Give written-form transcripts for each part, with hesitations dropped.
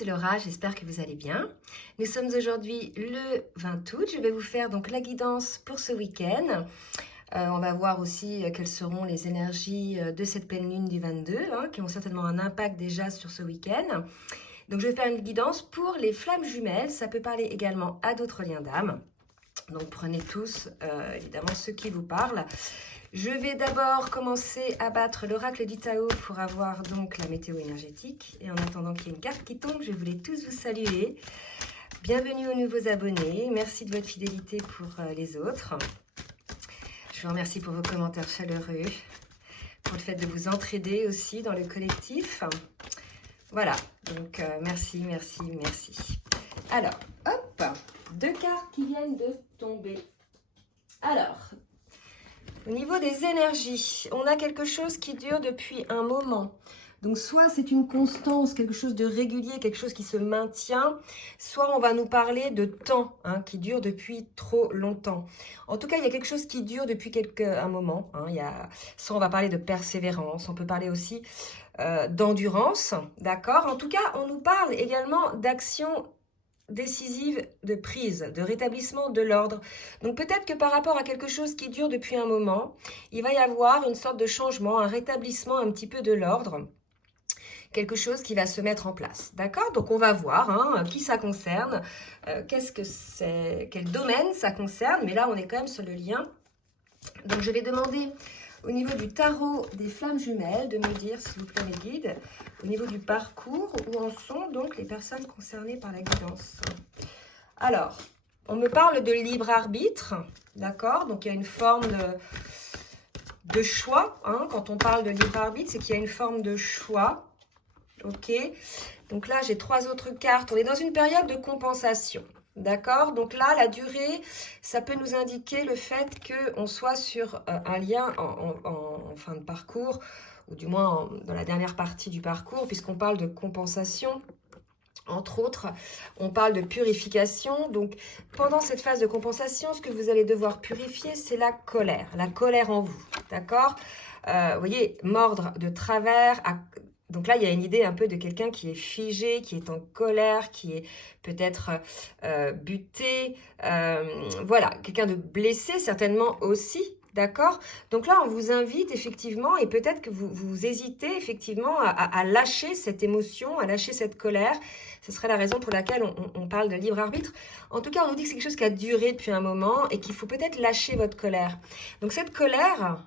c'est Laura, j'espère que vous allez bien. Nous sommes aujourd'hui le 20 août, je vais vous faire donc la guidance pour ce week-end. On va voir aussi quelles seront les énergies de cette pleine lune du 22, qui ont certainement un impact déjà sur ce week-end. Donc je vais faire une guidance pour les flammes jumelles, ça peut parler également à d'autres liens d'âme. Donc prenez tous évidemment ceux qui vous parlent. Je vais d'abord commencer à battre l'oracle du Tao pour avoir donc la météo énergétique. Et en attendant qu'il y ait une carte qui tombe, je voulais tous vous saluer. Bienvenue aux nouveaux abonnés. Merci de votre fidélité pour les autres. Je vous remercie pour vos commentaires chaleureux, pour le fait de vous entraider aussi dans le collectif. Voilà, donc merci, merci, merci. Alors, hop, 2 cartes qui viennent de tomber. Alors, au niveau des énergies, on a quelque chose qui dure depuis un moment. Donc soit c'est une constance, quelque chose de régulier, quelque chose qui se maintient, soit on va nous parler de temps qui dure depuis trop longtemps. En tout cas, il y a quelque chose qui dure depuis un moment. Soit on va parler de persévérance, on peut parler aussi d'endurance, d'accord? En tout cas, on nous parle également d'action décisive de prise, de rétablissement de l'ordre. Donc peut-être que par rapport à quelque chose qui dure depuis un moment, il va y avoir une sorte de changement, un rétablissement un petit peu de l'ordre, quelque chose qui va se mettre en place. D'accord? Donc on va voir qui ça concerne, qu'est-ce que c'est, quel domaine ça concerne, mais là on est quand même sur le lien. Donc je vais demander au niveau du tarot des flammes jumelles de me dire, s'il vous plaît mes guides, au niveau du parcours, où en sont donc les personnes concernées par la guidance. Alors, on me parle de libre arbitre, d'accord? Donc il y a une forme de choix, quand on parle de libre arbitre, c'est qu'il y a une forme de choix, ok? Donc là, j'ai 3 autres cartes. On est dans une période de compensation. D'accord? Donc là, la durée, ça peut nous indiquer le fait qu'on soit sur un lien en fin de parcours, ou du moins dans la dernière partie du parcours, puisqu'on parle de compensation. Entre autres, on parle de purification. Donc, pendant cette phase de compensation, ce que vous allez devoir purifier, c'est la colère en vous. D'accord? Vous voyez, mordre de travers. Donc là, il y a une idée un peu de quelqu'un qui est figé, qui est en colère, qui est peut-être buté. Voilà, quelqu'un de blessé certainement aussi. D'accord? Donc là, on vous invite effectivement, et peut-être que vous hésitez effectivement à lâcher cette émotion, à lâcher cette colère. Ce serait la raison pour laquelle on parle de libre arbitre. En tout cas, on nous dit que c'est quelque chose qui a duré depuis un moment et qu'il faut peut-être lâcher votre colère. Donc cette colère,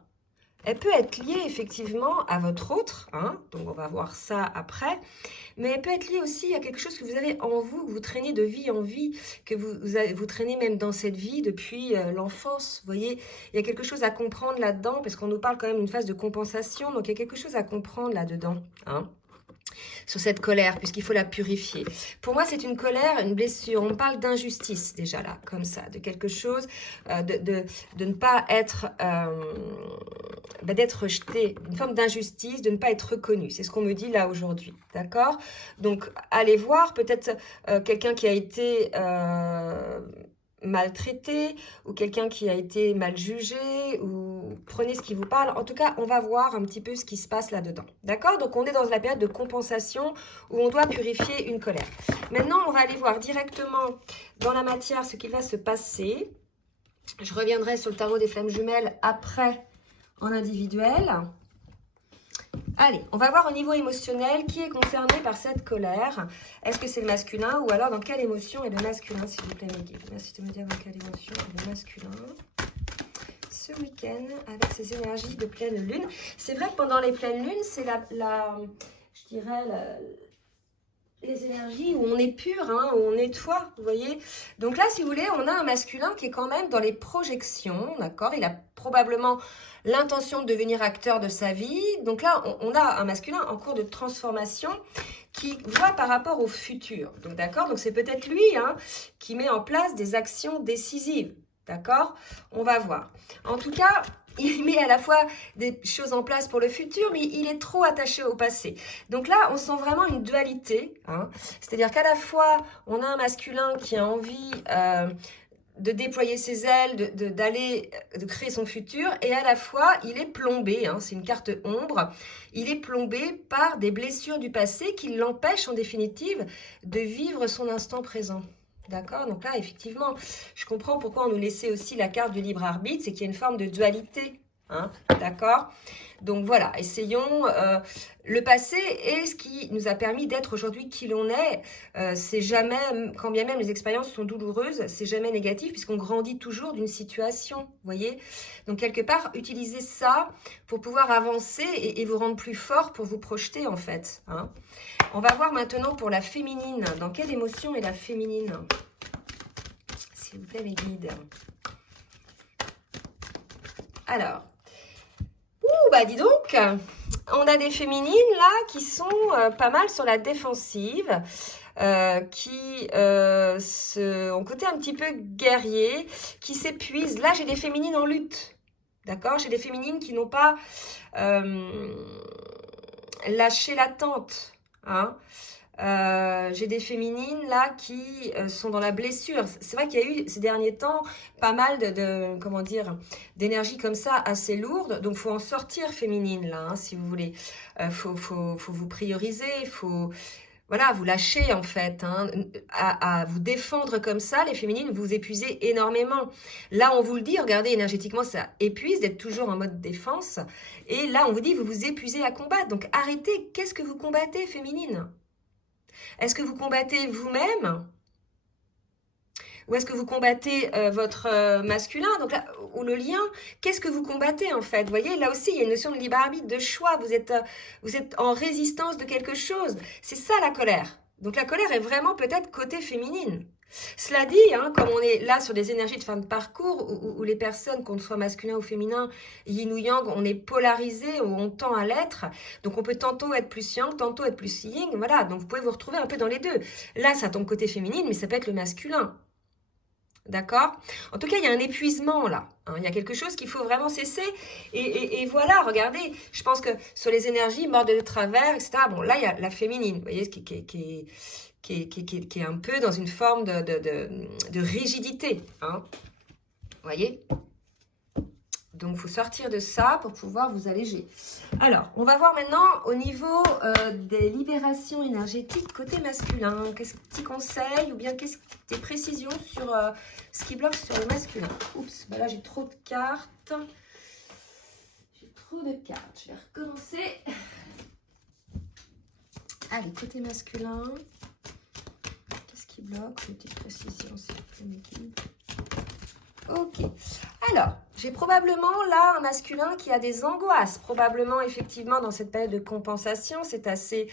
elle peut être liée effectivement à votre autre, donc on va voir ça après, mais elle peut être liée aussi à quelque chose que vous avez en vous, que vous traînez de vie en vie, que vous traînez même dans cette vie depuis l'enfance. Vous voyez, il y a quelque chose à comprendre là-dedans, parce qu'on nous parle quand même d'une phase de compensation, donc il y a quelque chose à comprendre là-dedans, sur cette colère, puisqu'il faut la purifier. Pour moi, c'est une colère, une blessure. On parle d'injustice déjà là, comme ça, de quelque chose, de ne pas être, d'être rejeté, une forme d'injustice, de ne pas être reconnu. C'est ce qu'on me dit là aujourd'hui, d'accord? Donc, allez voir peut-être quelqu'un qui a été maltraité, ou quelqu'un qui a été mal jugé, ou prenez ce qui vous parle. En tout cas, on va voir un petit peu ce qui se passe là-dedans. D'accord? Donc, on est dans la période de compensation où on doit purifier une colère. Maintenant, on va aller voir directement dans la matière ce qu'il va se passer. Je reviendrai sur le tarot des flammes jumelles après en individuel. Allez, on va voir au niveau émotionnel qui est concerné par cette colère. Est-ce que c'est le masculin ou alors dans quelle émotion est le masculin, s'il vous plaît, mes guides? Merci de me dire dans quelle émotion est le masculin ce week-end avec ces énergies de pleine lune. C'est vrai que pendant les pleines lunes, c'est je dirais, les énergies où on est pur, où on nettoie, vous voyez. Donc là, si vous voulez, on a un masculin qui est quand même dans les projections, d'accord? Il a probablement l'intention de devenir acteur de sa vie. Donc là, on a un masculin en cours de transformation qui voit par rapport au futur. Donc d'accord? Donc c'est peut-être lui qui met en place des actions décisives. D'accord? On va voir. En tout cas, il met à la fois des choses en place pour le futur, mais il est trop attaché au passé. Donc là, on sent vraiment une dualité. C'est-à-dire qu'à la fois, on a un masculin qui a envie de déployer ses ailes, de créer son futur, et à la fois, il est plombé, hein, c'est une carte ombre, il est plombé par des blessures du passé qui l'empêchent en définitive de vivre son instant présent. D'accord? Donc là, effectivement, je comprends pourquoi on nous laissait aussi la carte du libre arbitre, c'est qu'il y a une forme de dualité. Hein, d'accord? Donc voilà, essayons. Le passé est ce qui nous a permis d'être aujourd'hui qui l'on est. C'est jamais, quand bien même les expériences sont douloureuses, c'est jamais négatif puisqu'on grandit toujours d'une situation. Vous voyez? Donc quelque part, utilisez ça pour pouvoir avancer et vous rendre plus fort pour vous projeter en fait. Hein. On va voir maintenant pour la féminine. Dans quelle émotion est la féminine? S'il vous plaît, mes guides. Alors. Bah dis donc, on a des féminines là qui sont pas mal sur la défensive, qui ont côté un petit peu guerrier, qui s'épuisent. Là, j'ai des féminines en lutte, d'accord? J'ai des féminines qui n'ont pas lâché l'attente, hein? J'ai des féminines là qui sont dans la blessure. C'est vrai qu'il y a eu ces derniers temps pas mal comment dire, d'énergie comme ça assez lourde. Donc faut en sortir féminine là, hein, si vous voulez. Faut vous prioriser, faut voilà, vous lâcher en fait, hein, à vous défendre comme ça, les féminines, vous épuisez énormément. Là, on vous le dit, regardez, énergétiquement, ça épuise d'être toujours en mode défense. Et là, on vous dit, vous vous épuisez à combattre. Donc arrêtez, qu'est-ce que vous combattez, féminine? Est-ce que vous combattez vous-même? Ou est-ce que vous combattez votre masculin? Donc là, ou le lien, qu'est-ce que vous combattez en fait? Vous voyez, là aussi, il y a une notion de libre arbitre, de choix. Vous êtes en résistance de quelque chose. C'est ça la colère. Donc la colère est vraiment peut-être côté féminine. Cela dit, hein, comme on est là sur des énergies de fin de parcours, où les personnes, qu'on soit masculin ou féminin, yin ou yang, on est polarisé, où on tend à l'être. Donc on peut tantôt être plus yang, tantôt être plus yin. Voilà, donc vous pouvez vous retrouver un peu dans les deux. Là, ça tombe côté féminine, mais ça peut être le masculin. D'accord? En tout cas, il y a un épuisement là. Hein, il y a quelque chose qu'il faut vraiment cesser. Et voilà, regardez, je pense que sur les énergies, mort de travers, etc. Bon, là, il y a la féminine, vous voyez, qui est un peu dans une forme de rigidité. Hein, vous voyez? Donc, il faut sortir de ça pour pouvoir vous alléger. Alors, on va voir maintenant au niveau des libérations énergétiques côté masculin. Qu'est-ce petit conseil ou bien qu'est-ce des précisions sur ce qui bloque sur le masculin? Oups, bah là j'ai trop de cartes. J'ai trop de cartes. Je vais recommencer. Allez, côté masculin. Qu'est-ce qui bloque? Une petite précision, s'il vous plaît, mes guides. Ok. Alors, j'ai probablement là un masculin qui a des angoisses. Probablement, effectivement, dans cette période de compensation, c'est assez,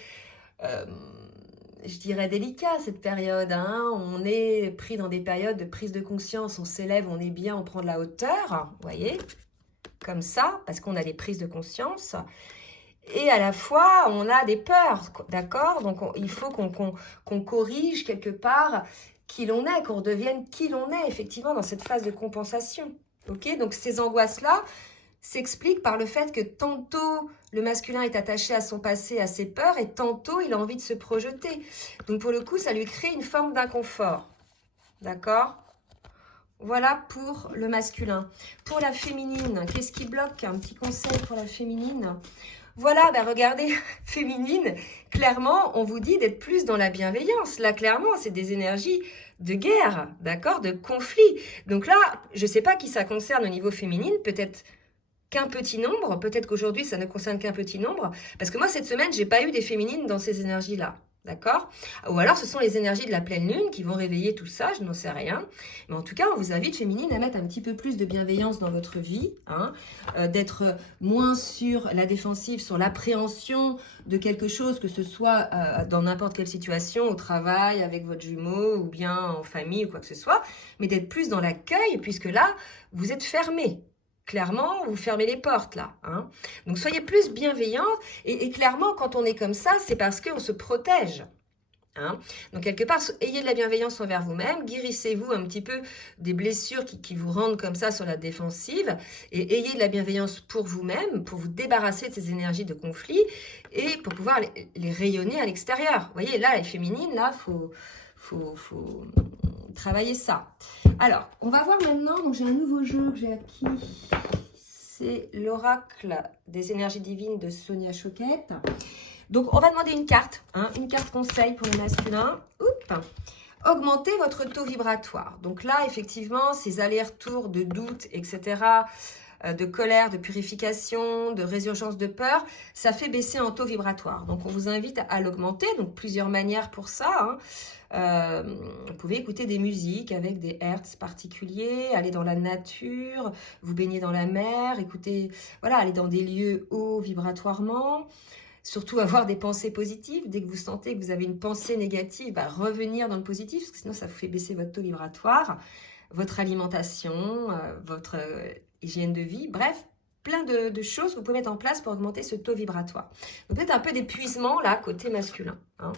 je dirais, délicat cette période. Hein. On est pris dans des périodes de prise de conscience. On s'élève, on est bien, on prend de la hauteur. Vous voyez? Comme ça, parce qu'on a des prises de conscience. Et à la fois, on a des peurs. D'accord? Donc, il faut qu'on corrige quelque part qui l'on est, qu'on redevienne qui l'on est, effectivement, dans cette phase de compensation. Ok, donc ces angoisses-là s'expliquent par le fait que tantôt le masculin est attaché à son passé, à ses peurs, et tantôt il a envie de se projeter. Donc pour le coup, ça lui crée une forme d'inconfort. D'accord? Voilà pour le masculin. Pour la féminine, qu'est-ce qui bloque? Un petit conseil pour la féminine. Voilà, ben regardez, féminine, clairement, on vous dit d'être plus dans la bienveillance. Là, clairement, c'est des énergies de guerre, d'accord, de conflit. Donc là, je ne sais pas qui ça concerne au niveau féminine, peut-être qu'un petit nombre, peut-être qu'aujourd'hui, ça ne concerne qu'un petit nombre, parce que moi, cette semaine, j'ai pas eu des féminines dans ces énergies-là. D'accord? Ou alors, ce sont les énergies de la pleine lune qui vont réveiller tout ça, je n'en sais rien. Mais en tout cas, on vous invite, féminine, à mettre un petit peu plus de bienveillance dans votre vie, hein, d'être moins sur la défensive, sur l'appréhension de quelque chose, que ce soit dans n'importe quelle situation, au travail, avec votre jumeau, ou bien en famille, ou quoi que ce soit, mais d'être plus dans l'accueil, puisque là, vous êtes fermé. Clairement, vous fermez les portes là. Hein. Donc, soyez plus bienveillants. Et clairement, quand on est comme ça, c'est parce qu'on se protège. Hein. Donc, quelque part, ayez de la bienveillance envers vous-même. Guérissez-vous un petit peu des blessures qui vous rendent comme ça sur la défensive. Et ayez de la bienveillance pour vous-même, pour vous débarrasser de ces énergies de conflit et pour pouvoir les rayonner à l'extérieur. Vous voyez, là, les féminines, là, faut travailler ça. Alors, on va voir maintenant, donc j'ai un nouveau jeu que j'ai acquis. C'est l'oracle des énergies divines de Sonia Choquette. Donc, on va demander une carte, hein, une carte conseil pour le masculin. Oups. Augmentez votre taux vibratoire. Donc là, effectivement, ces allers-retours de doute, etc., de colère, de purification, de résurgence de peur, ça fait baisser en taux vibratoire. Donc, on vous invite à l'augmenter. Donc, plusieurs manières pour ça, hein. Vous pouvez écouter des musiques avec des hertz particuliers, aller dans la nature, vous baigner dans la mer, écouter, voilà, aller dans des lieux hauts vibratoirement. Surtout avoir des pensées positives. Dès que vous sentez que vous avez une pensée négative, bah, revenir dans le positif, parce que sinon ça vous fait baisser votre taux vibratoire, votre alimentation, votre hygiène de vie, bref, plein de choses que vous pouvez mettre en place pour augmenter ce taux vibratoire. Donc peut-être un peu d'épuisement là, côté masculin, hein.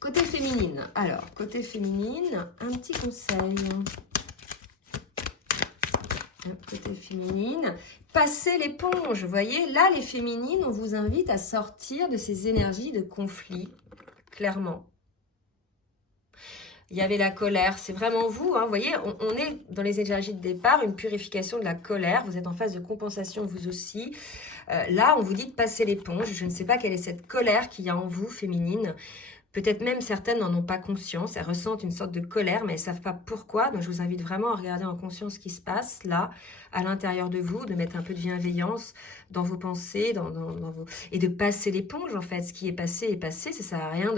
Côté féminine, alors, côté féminine, un petit conseil. Côté féminine, passez l'éponge, vous voyez, là les féminines, on vous invite à sortir de ces énergies de conflit, clairement. Il y avait la colère, c'est vraiment vous, hein, vous voyez, on est dans les énergies de départ, une purification de la colère, vous êtes en phase de compensation vous aussi. Là, on vous dit de passer l'éponge, je ne sais pas quelle est cette colère qu'il y a en vous, féminine. Peut-être même certaines n'en ont pas conscience, elles ressentent une sorte de colère, mais elles ne savent pas pourquoi. Donc je vous invite vraiment à regarder en conscience ce qui se passe là, à l'intérieur de vous, de mettre un peu de bienveillance dans vos pensées, et de passer l'éponge en fait. Ce qui est passé, ça ne sert à rien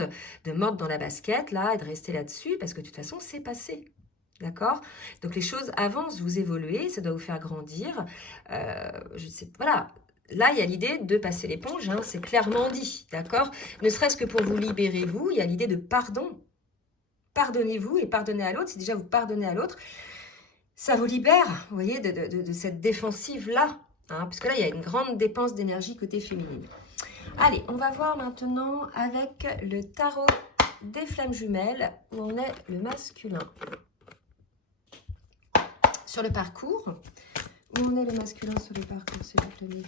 de mordre dans la basket là et de rester là-dessus, parce que de toute façon, c'est passé. D'accord? Donc les choses avancent, vous évoluez, ça doit vous faire grandir. Je sais, voilà. Là, il y a l'idée de passer l'éponge, hein, c'est clairement dit, d'accord? Ne serait-ce que pour vous libérer, vous, il y a l'idée de pardon. Pardonnez-vous et pardonnez à l'autre. Si déjà vous pardonnez à l'autre, ça vous libère, vous voyez, de cette défensive-là. Hein, parce que là, il y a une grande dépense d'énergie côté féminine. Allez, on va voir maintenant avec le tarot des flammes jumelles, où on est le masculin. Sur le parcours... Où on est le masculin sur le parcours? C'est la planète.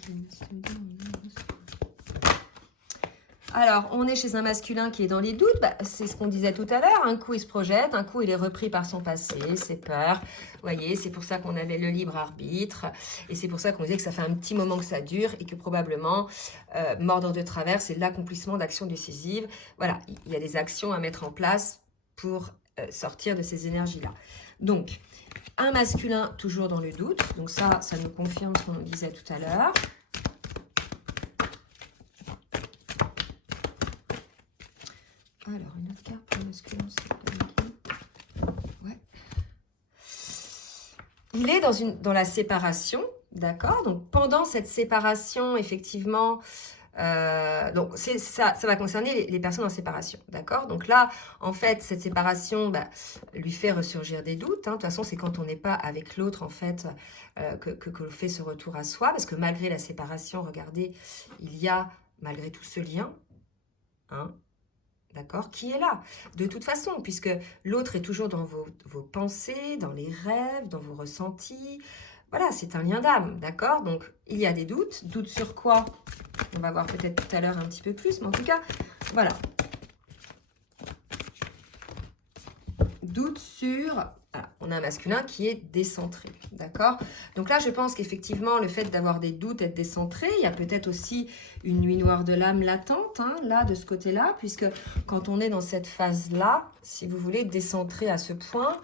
Alors, on est chez un masculin qui est dans les doutes. Bah, c'est ce qu'on disait tout à l'heure. Un coup, il se projette. Un coup, il est repris par son passé, ses peurs. Vous voyez, c'est pour ça qu'on avait le libre arbitre. Et c'est pour ça qu'on disait que ça fait un petit moment que ça dure et que probablement, mordre de travers, c'est l'accomplissement d'actions décisives. Voilà, il y a des actions à mettre en place pour sortir de ces énergies-là. Donc, un masculin toujours dans le doute. Donc ça nous confirme ce qu'on disait tout à l'heure. Alors, une autre carte pour le masculin. Ouais. Il est dans la séparation, d'accord? Donc, pendant cette séparation, effectivement... donc ça va concerner les personnes en séparation, d'accord? Donc là, en fait, cette séparation lui fait ressurgir des doutes, hein. De toute façon, c'est quand on n'est pas avec l'autre, en fait, que l'on fait ce retour à soi, parce que malgré la séparation, regardez, il y a malgré tout ce lien, hein, d'accord, qui est là, de toute façon, puisque l'autre est toujours dans vos pensées, dans les rêves, dans vos ressentis. Voilà, c'est un lien d'âme, d'accord? Donc, il y a des doutes. Doutes sur quoi? On va voir peut-être tout à l'heure un petit peu plus, mais en tout cas, voilà. Doute sur... Voilà, on a un masculin qui est décentré, d'accord? Donc là, je pense qu'effectivement, le fait d'avoir des doutes, être décentré, il y a peut-être aussi une nuit noire de l'âme latente, hein, là, de ce côté-là, puisque quand on est dans cette phase-là, si vous voulez, décentré à ce point...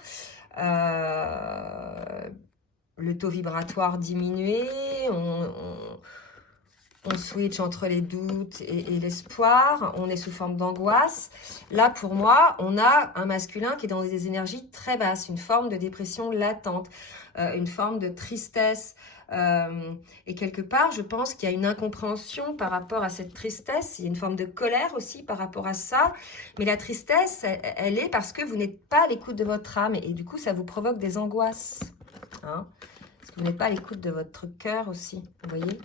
le taux vibratoire diminué, on switch entre les doutes et l'espoir, on est sous forme d'angoisse. Là, pour moi, on a un masculin qui est dans des énergies très basses, une forme de dépression latente, une forme de tristesse. Et quelque part, je pense qu'il y a une incompréhension par rapport à cette tristesse. Il y a une forme de colère aussi par rapport à ça. Mais la tristesse, elle est parce que vous n'êtes pas à l'écoute de votre âme. Et du coup, ça vous provoque des angoisses. Hein? Parce que vous n'êtes pas à l'écoute de votre cœur aussi, vous voyez?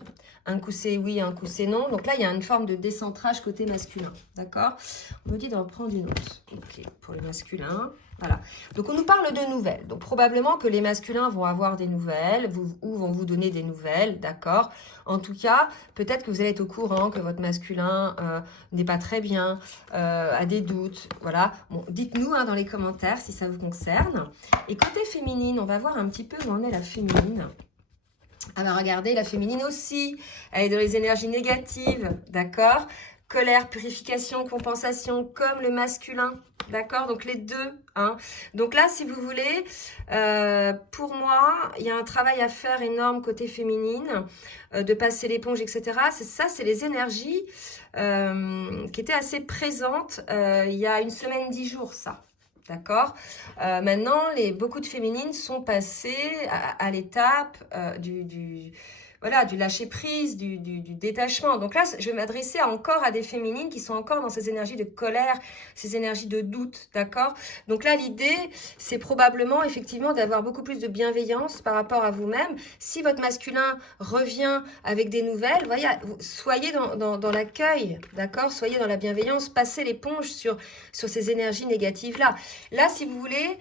Un coup c'est oui, un coup c'est non. Donc là, il y a une forme de décentrage côté masculin, d'accord? On me dit d'en prendre une autre. Ok, pour le masculin. Voilà. Donc, on nous parle de nouvelles. Donc, probablement que les masculins vont avoir des nouvelles ou vont vous donner des nouvelles, d'accord? En tout cas, peut-être que vous allez être au courant que votre masculin n'est pas très bien, a des doutes, voilà. Bon, dites-nous dans les commentaires si ça vous concerne. Et côté féminine, on va voir un petit peu où en est la féminine. Alors, regardez, la féminine aussi, elle est dans les énergies négatives, d'accord? Colère, purification, compensation, comme le masculin, d'accord? Donc, les deux, hein. Donc là, si vous voulez, pour moi, il y a un travail à faire énorme côté féminine, de passer l'éponge, etc. Ça, c'est les énergies qui étaient assez présentes il y a une semaine, 10 jours, ça. D'accord. Maintenant, beaucoup de féminines sont passées à l'étape voilà, du lâcher-prise, du détachement. Donc là, je vais m'adresser encore à des féminines qui sont encore dans ces énergies de colère, ces énergies de doute, d'accord? Donc là, l'idée, c'est probablement, effectivement, d'avoir beaucoup plus de bienveillance par rapport à vous-même. Si votre masculin revient avec des nouvelles, voyez, soyez dans l'accueil, d'accord? Soyez dans la bienveillance, passez l'éponge sur ces énergies négatives-là. Là, si vous voulez...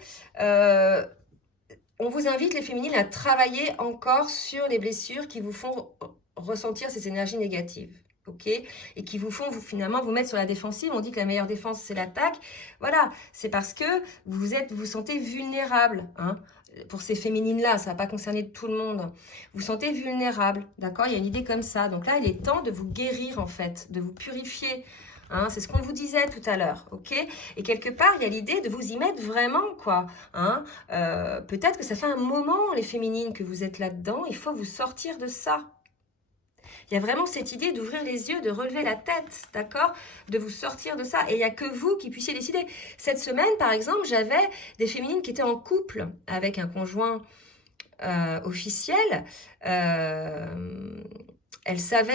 on vous invite, les féminines, à travailler encore sur les blessures qui vous font ressentir ces énergies négatives. Ok, et qui vous font finalement vous mettre sur la défensive. On dit que la meilleure défense, c'est l'attaque. Voilà, c'est parce que vous sentez vulnérable. Hein. Pour ces féminines-là, ça ne va pas concerner tout le monde. Vous sentez vulnérable, d'accord? Il y a une idée comme ça. Donc là, il est temps de vous guérir, en fait, de vous purifier. Hein, c'est ce qu'on vous disait tout à l'heure, ok? Et quelque part, il y a l'idée de vous y mettre vraiment, quoi. Hein, peut-être que ça fait un moment, les féminines, que vous êtes là-dedans. Il faut vous sortir de ça. Il y a vraiment cette idée d'ouvrir les yeux, de relever la tête, d'accord? De vous sortir de ça. Et il n'y a que vous qui puissiez décider. Cette semaine, par exemple, j'avais des féminines qui étaient en couple avec un conjoint officiel. Elles savent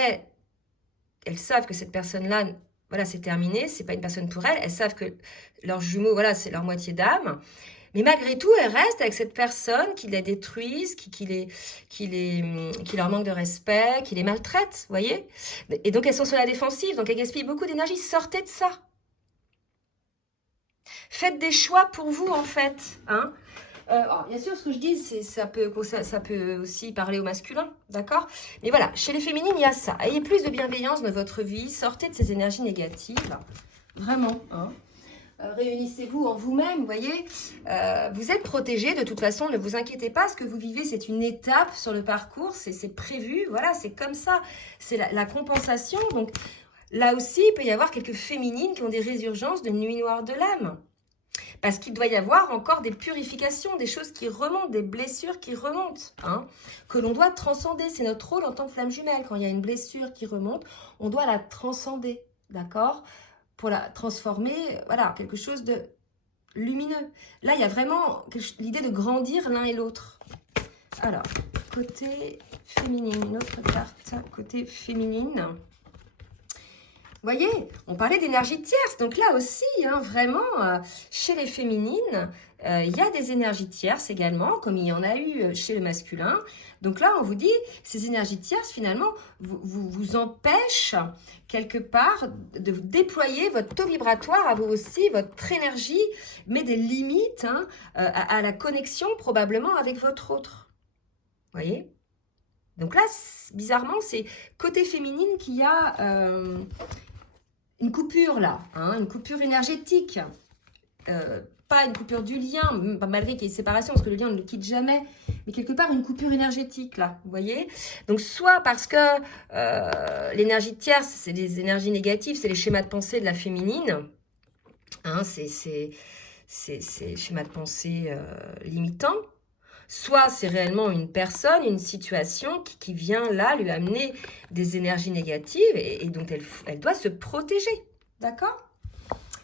que cette personne-là... Voilà, c'est terminé, c'est pas une personne pour elles. Elles savent que leurs jumeaux, voilà, c'est leur moitié d'âme. Mais malgré tout, elles restent avec cette personne qui les détruise, qui leur manque de respect, qui les maltraite, vous voyez? Et donc, elles sont sur la défensive, donc elles gaspillent beaucoup d'énergie. Sortez de ça. Faites des choix pour vous, en fait. Hein? Bien sûr, ce que je dis, ça peut aussi parler au masculin, d'accord? Mais voilà, chez les féminines, il y a ça. Ayez plus de bienveillance dans votre vie, sortez de ces énergies négatives, vraiment. Hein? Réunissez-vous en vous-même, vous voyez? Vous êtes protégés, de toute façon, ne vous inquiétez pas. Ce que vous vivez, c'est une étape sur le parcours, c'est prévu, voilà, c'est comme ça. C'est la compensation. Donc là aussi, il peut y avoir quelques féminines qui ont des résurgences de nuit noire de l'âme. Parce qu'il doit y avoir encore des purifications, des choses qui remontent, des blessures qui remontent, hein, que l'on doit transcender. C'est notre rôle en tant que flamme jumelle. Quand il y a une blessure qui remonte, on doit la transcender, d'accord? Pour la transformer, voilà, quelque chose de lumineux. Là, il y a vraiment l'idée de grandir l'un et l'autre. Alors, côté féminine, une autre carte, côté féminine. Vous voyez, on parlait d'énergie tierce, donc là aussi, hein, vraiment, chez les féminines, il y a des énergies tierces également, comme il y en a eu chez le masculin. Donc là, on vous dit, ces énergies tierces, finalement, vous empêchent quelque part de déployer votre taux vibratoire à vous aussi, votre énergie, met des limites hein, à la connexion probablement avec votre autre. Vous voyez ? Donc là, bizarrement, c'est côté féminine qu'il y a... une coupure là, hein, une coupure énergétique, pas une coupure du lien, malgré qu'il y ait une séparation, parce que le lien on ne le quitte jamais, mais quelque part une coupure énergétique là, vous voyez? Donc soit parce que l'énergie tierce, c'est des énergies négatives, c'est les schémas de pensée de la féminine, hein, c'est schémas de pensée limitants, soit c'est réellement une personne, une situation qui vient là lui amener des énergies négatives et dont elle doit se protéger. D'accord?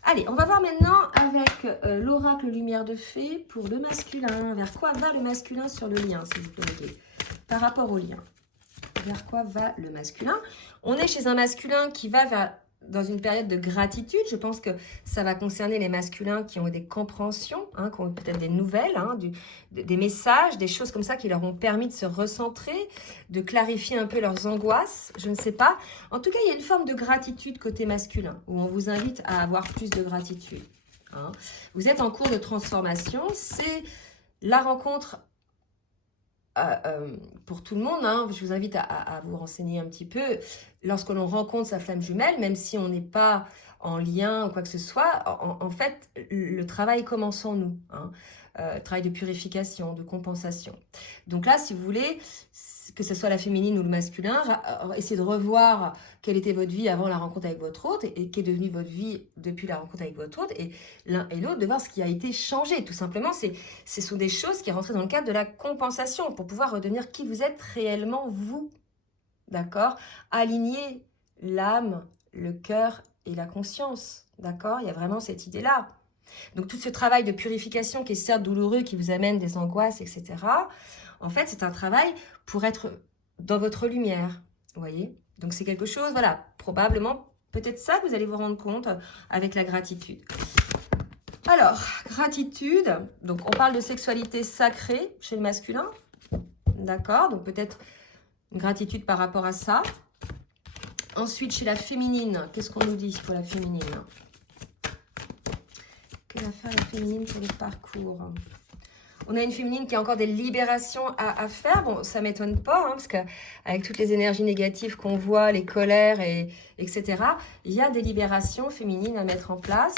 Allez, on va voir maintenant avec l'oracle lumière de fée pour le masculin. Vers quoi va le masculin sur le lien, s'il vous plaît? Par rapport au lien. Vers quoi va le masculin? On est chez un masculin qui va dans une période de gratitude. Je pense que ça va concerner les masculins qui ont des compréhensions, hein, qui ont peut-être des nouvelles, hein, des messages, des choses comme ça qui leur ont permis de se recentrer, de clarifier un peu leurs angoisses, je ne sais pas. En tout cas, il y a une forme de gratitude côté masculin, où on vous invite à avoir plus de gratitude. hein. Vous êtes en cours de transformation. C'est la rencontre pour tout le monde, hein. Je vous invite à vous renseigner un petit peu. Lorsque l'on rencontre sa flamme jumelle, même si on n'est pas en lien ou quoi que ce soit, en fait, le travail commence en nous, hein. Travail de purification, de compensation. Donc là, si vous voulez, que ce soit la féminine ou le masculin, essayez de revoir quelle était votre vie avant la rencontre avec votre hôte et qu'est devenue votre vie depuis la rencontre avec votre hôte, et l'un et l'autre de voir ce qui a été changé. Tout simplement, ce sont des choses qui rentrent dans le cadre de la compensation pour pouvoir redevenir qui vous êtes réellement vous. D'accord? Aligner l'âme, le cœur et la conscience. D'accord? Il y a vraiment cette idée-là. Donc tout ce travail de purification qui est certes douloureux, qui vous amène des angoisses, etc. En fait, c'est un travail pour être dans votre lumière. Vous voyez? Donc c'est quelque chose, voilà, probablement, peut-être ça que vous allez vous rendre compte avec la gratitude. Alors, gratitude, donc on parle de sexualité sacrée chez le masculin. D'accord? Donc peut-être une gratitude par rapport à ça. Ensuite, chez la féminine, qu'est-ce qu'on nous dit pour la féminine? Que va faire la féminine pour le parcours? On a une féminine qui a encore des libérations à faire. Bon, ça ne m'étonne pas, hein, parce qu'avec toutes les énergies négatives qu'on voit, les colères, etc., il y a des libérations féminines à mettre en place.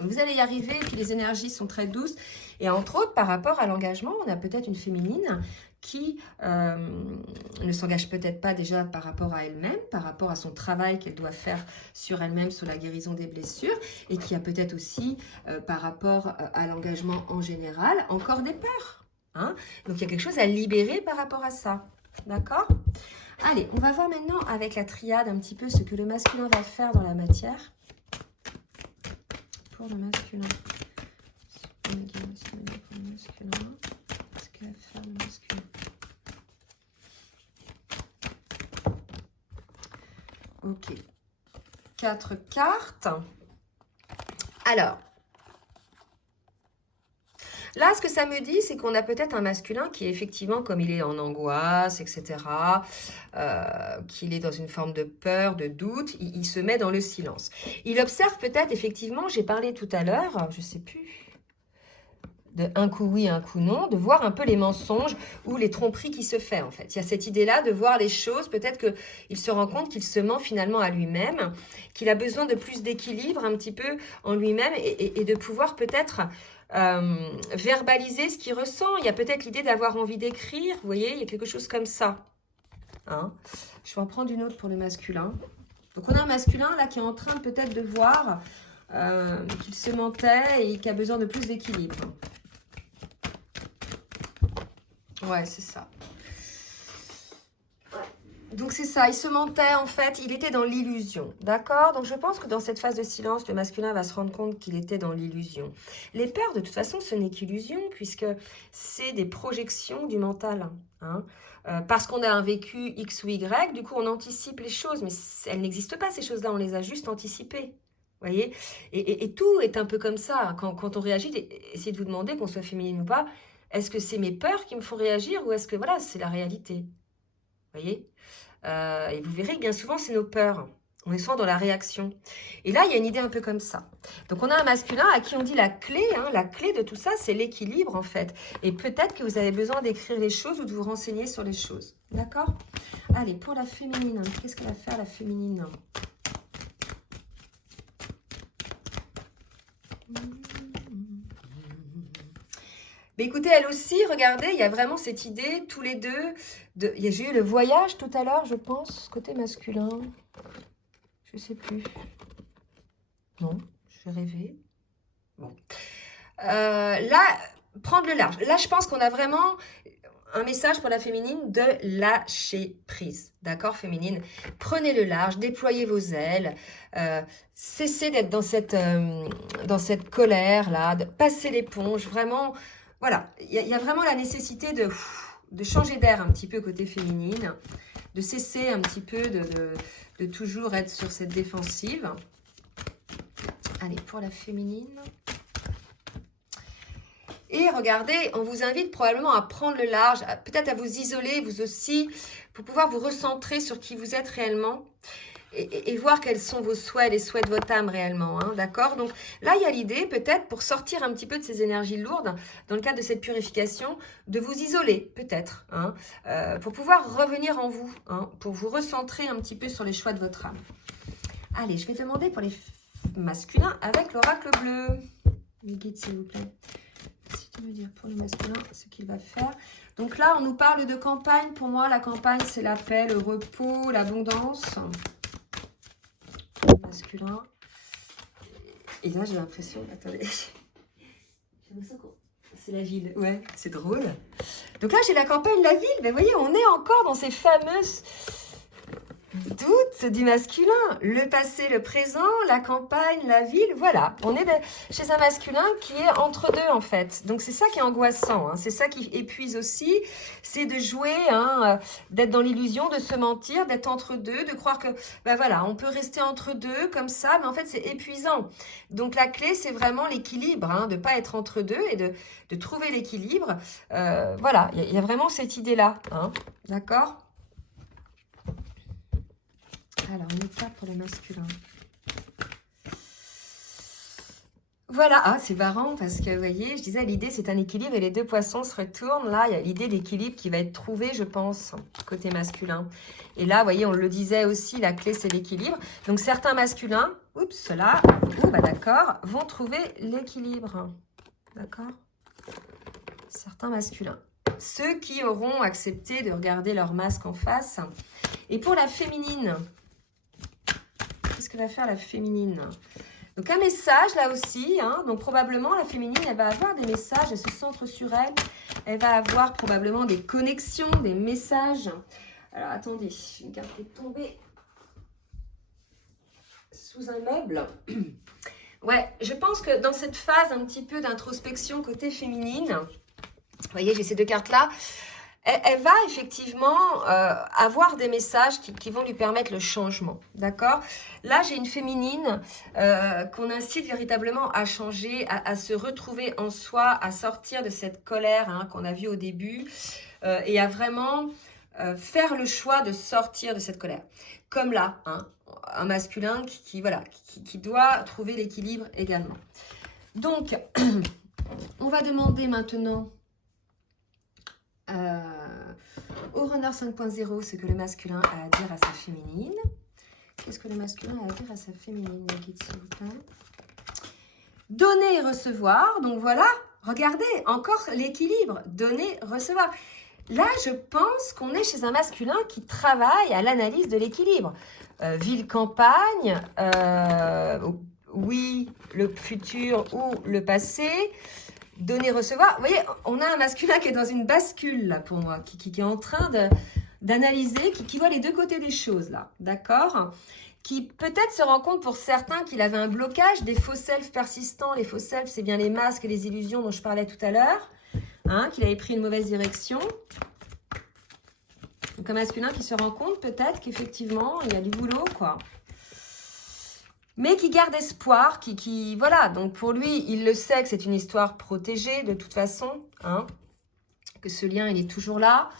Vous allez y arriver, et puis les énergies sont très douces. Et entre autres, par rapport à l'engagement, on a peut-être une féminine qui ne s'engage peut-être pas déjà par rapport à elle-même, par rapport à son travail qu'elle doit faire sur elle-même, sur la guérison des blessures, et qui a peut-être aussi, par rapport à l'engagement en général, encore des peurs, hein. Donc il y a quelque chose à libérer par rapport à ça, d'accord? Allez, on va voir maintenant avec la triade un petit peu ce que le masculin va faire dans la matière. Pour le masculin. Pour le masculin. Qu'est-ce qu'il va faire le masculin? Ok. 4 cartes. Alors. Là, ce que ça me dit, c'est qu'on a peut-être un masculin qui est effectivement, comme il est en angoisse, etc., qu'il est dans une forme de peur, de doute, il se met dans le silence. Il observe peut-être, effectivement, j'ai parlé tout à l'heure, je ne sais plus, de un coup oui, un coup non, de voir un peu les mensonges ou les tromperies qui se fait en fait. Il y a cette idée-là de voir les choses, peut-être qu'il se rend compte qu'il se ment finalement à lui-même, qu'il a besoin de plus d'équilibre un petit peu en lui-même et de pouvoir peut-être verbaliser ce qu'il ressent. Il y a peut-être l'idée d'avoir envie d'écrire, vous voyez, il y a quelque chose comme ça. Hein? Je vais en prendre une autre pour le masculin. Donc on a un masculin là qui est en train peut-être de voir qu'il se mentait et qui a besoin de plus d'équilibre. Ouais, c'est ça. Donc c'est ça, il se mentait en fait, il était dans l'illusion, d'accord? Donc je pense que dans cette phase de silence, le masculin va se rendre compte qu'il était dans l'illusion. Les peurs, de toute façon, ce n'est qu'illusion, puisque c'est des projections du mental, hein. Parce qu'on a un vécu X ou Y, du coup on anticipe les choses, mais elles n'existent pas ces choses-là, on les a juste anticipées. Vous voyez? Et tout est un peu comme ça, quand on réagit, essayez de vous demander, qu'on soit féminine ou pas, est-ce que c'est mes peurs qui me font réagir ou est-ce que voilà, c'est la réalité? Vous voyez? Et vous verrez que bien souvent, c'est nos peurs. On est souvent dans la réaction. Et là, il y a une idée un peu comme ça. Donc, on a un masculin à qui on dit la clé. Hein, la clé de tout ça, c'est l'équilibre, en fait. Et peut-être que vous avez besoin d'écrire les choses ou de vous renseigner sur les choses. D'accord? Allez, pour la féminine, qu'est-ce qu'elle va faire, la féminine? Mais écoutez, elle aussi, regardez, il y a vraiment cette idée, tous les deux, j'ai eu le voyage tout à l'heure, je pense, côté masculin. Je sais plus. Non, je vais rêver. Bon. Là, prendre le large. Là, je pense qu'on a vraiment un message pour la féminine de lâcher prise. D'accord, féminine? Prenez le large, déployez vos ailes, cessez d'être dans cette colère-là, de passer l'éponge, vraiment... Voilà, il y a vraiment la nécessité de changer d'air un petit peu côté féminine, de cesser un petit peu de toujours être sur cette défensive. Allez, pour la féminine. Et regardez, on vous invite probablement à prendre le large, peut-être à vous isoler, vous aussi, pour pouvoir vous recentrer sur qui vous êtes réellement. et voir quels sont vos souhaits, les souhaits de votre âme réellement, hein, d'accord? Donc là, il y a l'idée peut-être pour sortir un petit peu de ces énergies lourdes, dans le cadre de cette purification, de vous isoler peut-être, hein, pour pouvoir revenir en vous, hein, pour vous recentrer un petit peu sur les choix de votre âme. Allez, je vais demander pour les masculins avec l'oracle bleu. Les guides, s'il vous plaît. Si tu veux dire pour les masculins ce qu'il va faire. Donc là, on nous parle de campagne. Pour moi, la campagne, c'est la paix, le repos, l'abondance. Masculin. Et là, j'ai l'impression... Attendez. J'ai l'impression que c'est la ville. Ouais, c'est drôle. Donc là, j'ai la campagne, la ville. Mais vous voyez, on est encore dans ces fameuses doutes du masculin. Le passé, le présent, la campagne, la ville. Voilà, on est chez un masculin qui est entre deux en fait. Donc c'est ça qui est angoissant, hein. C'est ça qui épuise aussi. C'est de jouer, hein, d'être dans l'illusion, de se mentir, d'être entre deux, de croire que, ben voilà, on peut rester entre deux comme ça, mais en fait c'est épuisant. Donc la clé c'est vraiment l'équilibre, hein, de ne pas être entre deux et de trouver l'équilibre. Voilà, il y a vraiment cette idée-là, hein, d'accord ? Alors, une carte pour les masculins. Voilà, ah, c'est marrant parce que, vous voyez, je disais, l'idée, c'est un équilibre et les deux poissons se retournent. Là, il y a l'idée d'équilibre qui va être trouvée, je pense, côté masculin. Et là, vous voyez, on le disait aussi, la clé, c'est l'équilibre. Donc, certains masculins, oups, là, bah, d'accord, vont trouver l'équilibre. D'accord? Certains masculins. Ceux qui auront accepté de regarder leur masque en face. Et pour la féminine, qu'est-ce que va faire la féminine? Donc un message là aussi, hein, donc probablement la féminine, elle va avoir des messages, elle se centre sur elle, elle va avoir probablement des connexions, des messages. Alors attendez, une carte est tombée sous un meuble. Ouais, je pense que dans cette phase un petit peu d'introspection côté féminine, vous voyez, j'ai ces deux cartes-là, elle va effectivement avoir des messages qui vont lui permettre le changement, d'accord? Là, j'ai une féminine qu'on incite véritablement à changer, à se retrouver en soi, à sortir de cette colère, hein, qu'on a vue au début et à vraiment faire le choix de sortir de cette colère. Comme là, hein, un masculin qui doit trouver l'équilibre également. Donc, on va demander maintenant... au runner 5.0, ce que le masculin a à dire à sa féminine. Qu'est-ce que le masculin a à dire à sa féminine, s'il vous plaît? Donner et recevoir. Donc voilà, regardez, encore l'équilibre. Donner, recevoir. Là, je pense qu'on est chez un masculin qui travaille à l'analyse de l'équilibre. Ville-campagne, oui, le futur ou le passé. Donner, recevoir. Vous voyez, on a un masculin qui est dans une bascule, là, pour moi, qui est en train d'analyser, qui voit les deux côtés des choses, là, d'accord? Qui peut-être se rend compte pour certains qu'il avait un blocage, des faux selfs persistants. Les faux selfs, c'est bien les masques et les illusions dont je parlais tout à l'heure, hein, qu'il avait pris une mauvaise direction. Donc, un masculin qui se rend compte peut-être qu'effectivement, il y a du boulot, quoi. Mais qui garde espoir, voilà, donc pour lui, il le sait que c'est une histoire protégée de toute façon, hein, que ce lien, il est toujours là.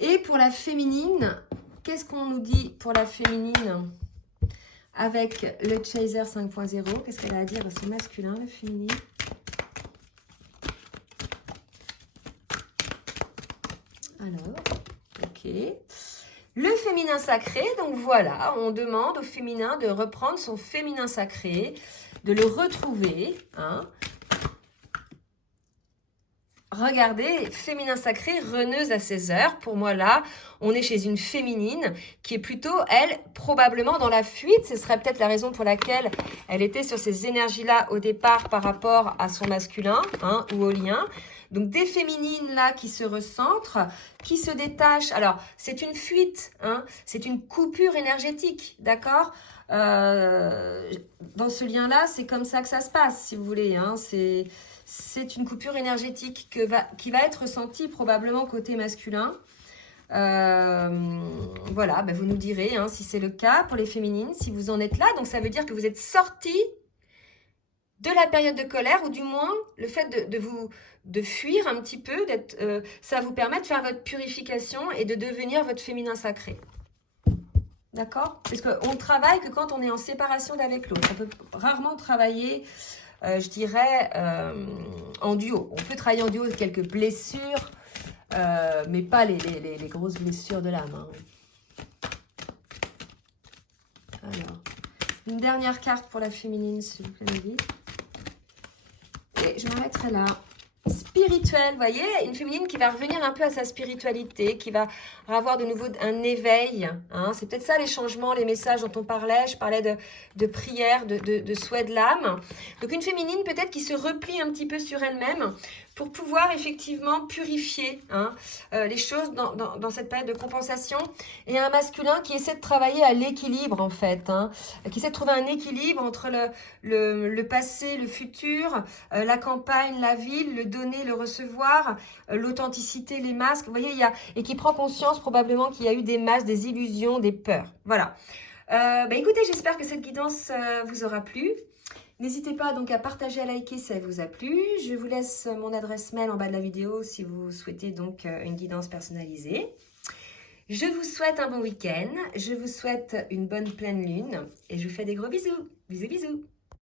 Et pour la féminine, qu'est-ce qu'on nous dit pour la féminine avec le Chaser 5.0? Qu'est-ce qu'elle a à dire à son masculin, la féminine? Alors, ok. Le féminin sacré, donc voilà, on demande au féminin de reprendre son féminin sacré, de le retrouver, hein. Regardez, féminin sacré, reneuse à 16 heures. Pour moi, là, on est chez une féminine qui est plutôt, elle, probablement dans la fuite. Ce serait peut-être la raison pour laquelle elle était sur ces énergies-là au départ par rapport à son masculin, hein, ou au lien. Donc, des féminines, là, qui se recentrent, qui se détachent. Alors, c'est une fuite, hein, c'est une coupure énergétique, d'accord? Dans ce lien-là, c'est comme ça que ça se passe, si vous voulez, hein. C'est une coupure énergétique qui va être ressentie probablement côté masculin. Voilà, ben vous nous direz, hein, si c'est le cas pour les féminines, si vous en êtes là. Donc, ça veut dire que vous êtes sortis de la période de colère, ou du moins le fait de fuir un petit peu, ça vous permet de faire votre purification et de devenir votre féminin sacré. d'accord? Parce qu'on ne travaille que quand on est en séparation d'avec l'autre. On peut rarement travailler, je dirais, en duo. On peut travailler en duo avec quelques blessures, mais pas les grosses blessures de l'âme. Hein. Alors, une dernière carte pour la féminine, s'il vous plaît. Et je m'arrêterai là. Spirituelle, vous voyez, une féminine qui va revenir un peu à sa spiritualité, qui va avoir de nouveau un éveil. Hein. C'est peut-être ça les changements, les messages dont on parlait. Je parlais de prière, de souhait de l'âme. Donc une féminine peut-être qui se replie un petit peu sur elle-même pour pouvoir effectivement purifier les choses dans cette période de compensation. Et un masculin qui essaie de travailler à l'équilibre en fait, qui essaie de trouver un équilibre entre le passé, le futur, la campagne, la ville, le donner, le recevoir, l'authenticité, les masques. Vous voyez, et qui prend conscience probablement qu'il y a eu des masques, des illusions, des peurs. Voilà. Écoutez, j'espère que cette guidance vous aura plu. N'hésitez pas donc à partager, à liker si elle vous a plu. Je vous laisse mon adresse mail en bas de la vidéo si vous souhaitez donc une guidance personnalisée. Je vous souhaite un bon week-end. Je vous souhaite une bonne pleine lune et je vous fais des gros bisous. Bisous, bisous.